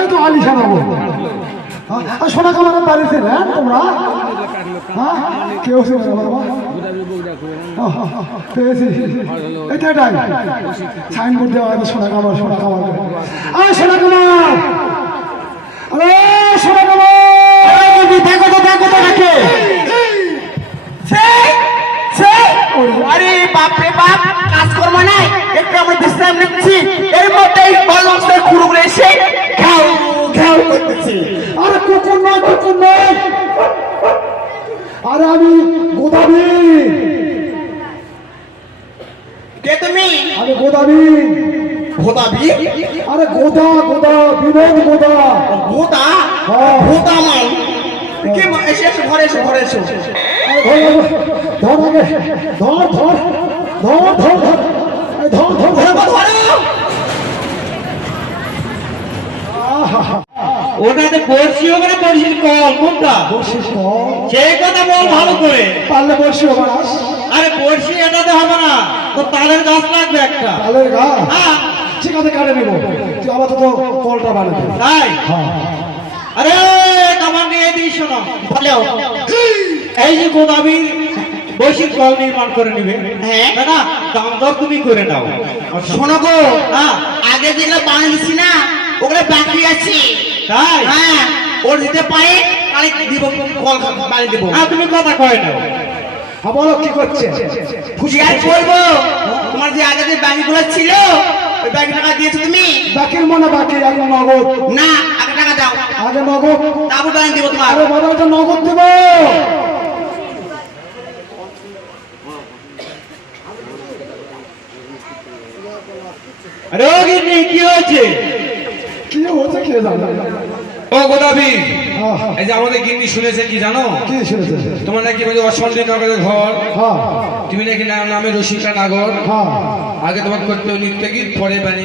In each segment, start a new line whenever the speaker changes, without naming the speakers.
এটাই তো আলিশা নেব সোনা কামারের বাড়িতে হ্যাঁ তোমরা? হ্যাঁ কেউ বাবা? পেয়েছি। এটা এটাই। সাইনবোর্ড দেওয়া সোনা কামার সোনা কামার। আরে সোনা কামার!
করতেছে
আরে কুকুর নয় কুকুর নয়। আরে আমি গোদাবি।
কে তুমি?
আমি গোদাবি।
ভোদাবি
আরে গোদা গোদা বিনোদ গোদা।
ভোদা
হ্যাঁ।
ভোদা মাল? কে এসে এসে ঘরে এসো ঘরে এসো।
ধর ধর আগে ধর ধর ধর ধর ধর ধর ধর ধরো।
ধরো
ওটাতে বড়শি হবে না বড়শির কল কোনটা?
বসিস কর
সেই কথা বল ভালো করে।
পারলে বসি বাস
আরে বড়শি এটাতে হবে না। তো তালের গাছ লাগবে একটা।
তালের গা
হ্যাঁ।
ঠিক আছে কাটে নেব। তুই আবার তো কলটা বানাতে
তাই?
হ্যাঁ।
আরে কামান নিয়ে দিই শোনো
বলো
এই যে গোদাবির বৈশিক কল নির্মাণ করে নিবে।
হ্যাঁ।
না দাম দর তুমি করে নাও।
শোনো গো।
হ্যাঁ।
আগে যেগুলো বানিয়েছি না বাকি আছে।
তাই?
হ্যাঁ। ওর দিতে পারে তাহলে দিব কল বানিয়ে দেবো।
হ্যাঁ তুমি কথা কয় নাও?
হ্যাঁ বলো কি করছে?
খুশি আর বলব তোমার যে আগে যে ব্যাংকগুলো ছিল ওই ব্যাংক টাকা দিয়েছ তুমি?
বাকির মনে বাকি এখন নগদ।
না আগে টাকা দাও।
আগে নগদ?
তারপর ব্যাংক দিব তোমার।
আরে বাবা এটা নগদ দেব।
আরে ও কি হয়েছে?
কি হচ্ছে কে জানে
ও গোদাবি। এই যে আমাদের গিন্নি শুনেছে কি জানো?
কি শুনেছে?
তোমার নাকি বলে অসন্ডী নগরের ঘর?
হ্যাঁ।
তুমি নাকি নাম নামে রসিকা নাগর?
হ্যাঁ।
আগে তোমার করতে নৃত্য গীত পরে বানি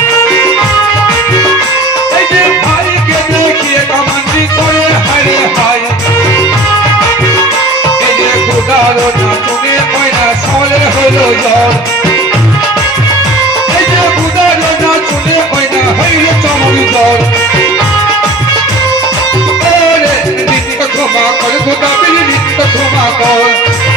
গোদারো নাচনে কয়না সলে হলো জ্বর। এই যে গোদারো নাচনে কয়না হইল চমক জ্বর। ক্ষমা কর গোদাবির নিত্য ক্ষমা কর।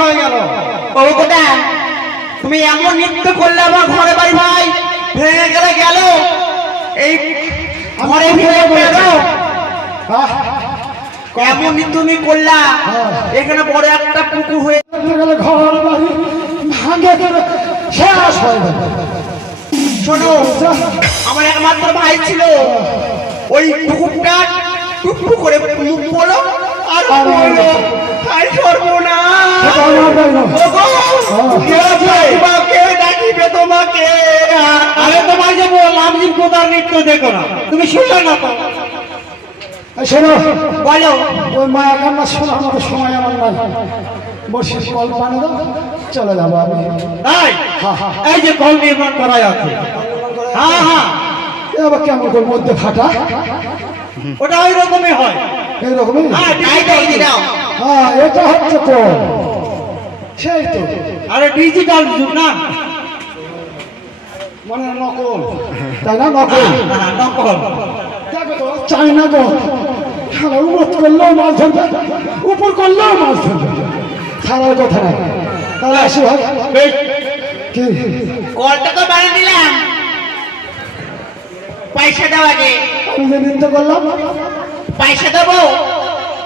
হয়ে গেল।
ও কোটা তুমি এমন নৃত্য করলে আমার ঘরে বাড়ি ভাই। ভেঙে গেলে গেল। এই ঘরে ভেঙে গেল।
হ্যাঁ
এমন তুমি করলা। এখানে বড় একটা পুকুর হয়ে
গেলে ঘর বাড়ি। ভাঙে শেষ হয়ে
শোনো আমার একমাত্র ভাই ছিল। ওই পুকুরটা টুকটু করে মুখ বলো আর বলো তোমাকে
আরে তোমার যে বললাম গোদার নৃত্য দেখো না তুমি শুনলে না তো
শোনো
বলো।
ওই মায়া কান্না মতো সময় আমার নাই। বসে কল পানি দাও চলে যাব আমি।
এই, এই যে কল নির্মাণ করা আছে। হ্যাঁ হ্যাঁ
আবার কেমন করে মধ্যে ফাটা?
ওটা ওই রকমই হয়।
এইরকমই
হ্যাঁ
তাই দেখি দাও।
হ্যাঁ এটা হচ্ছে কল সেই তো।
আরে ডিজিটাল যুগ না।
মানে নকল। তাই না নকল?
হ্যাঁ, নকল।
দেখো তো চাইনা তো। হ্যাঁ উপর করলেও মাছ ধরবে উপর করলেও মাছ ধরবে। ছাড়ার কথা নাই তাহলে আসি ভাই। কি?
কলটা তো বানিয়ে দিলাম। পয়সা দাও আগে।
আমি যে নিত্য করলাম।
পয়সা দেবো।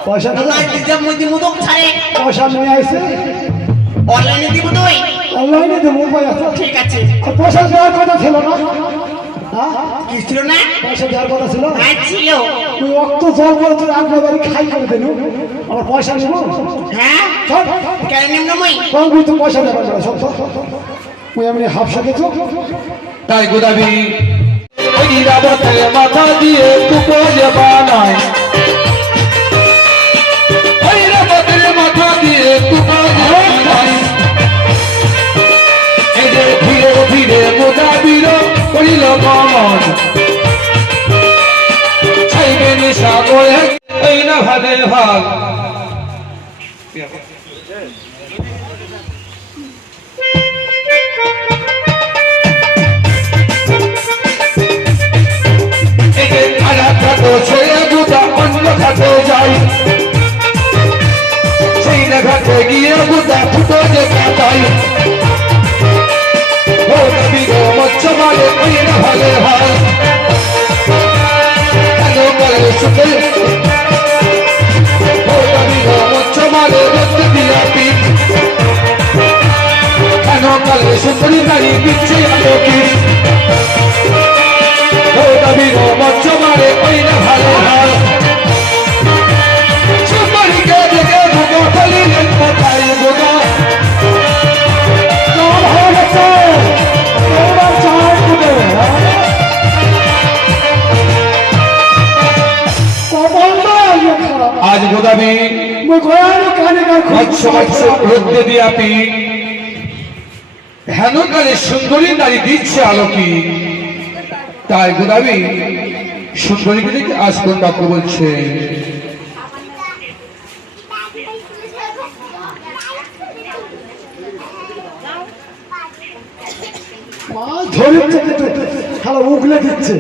পয়সা দেবো?
নয় নিজের মধ্যে মুদক ছাড়ে।
পয়সা নিয়ে আসছে
অনলাইনে দিব তুই
অনলাইনে দেবো উপায় আছে
ঠিক আছে।
পয়সা দেওয়ার কথা ছিল না। হ্যাঁ
কি ছিল না?
পয়সা দেওয়ার কথা ছিল?
হ্যাঁ ছিল।
তুই অত জল করে তুই আগে বাড়ি খাই করে দিল আমার পয়সা নিব?
হ্যাঁ?
সব
কেন নিম্ন মই?
কম তুই তো পয়সা দেবার জন্য? সব তুই এমনি হাফসা
তাই গোদাবি ওই মাথা দিয়ে কুপোজ বানায় গমন ছাইবে নিশা করে এই না ভাবে ভাগ। খাটো ছেড়ে গোদা অন্য খাতে যাই গিয়ে গোদা ফুটো যে কাটাই হয় করে সুন্দরী নারী পিচ্ছে আলোকি ও নবী গো মারে ওই না ভালে রোদ্রে দিয়াপি হেনকালে সুন্দরী নারী দিচ্ছে আলোকি। তাই গোদাবি সুন্দরীকে দেখে আজ বাক্য বলছে?
ধরে উগলে দিচ্ছে।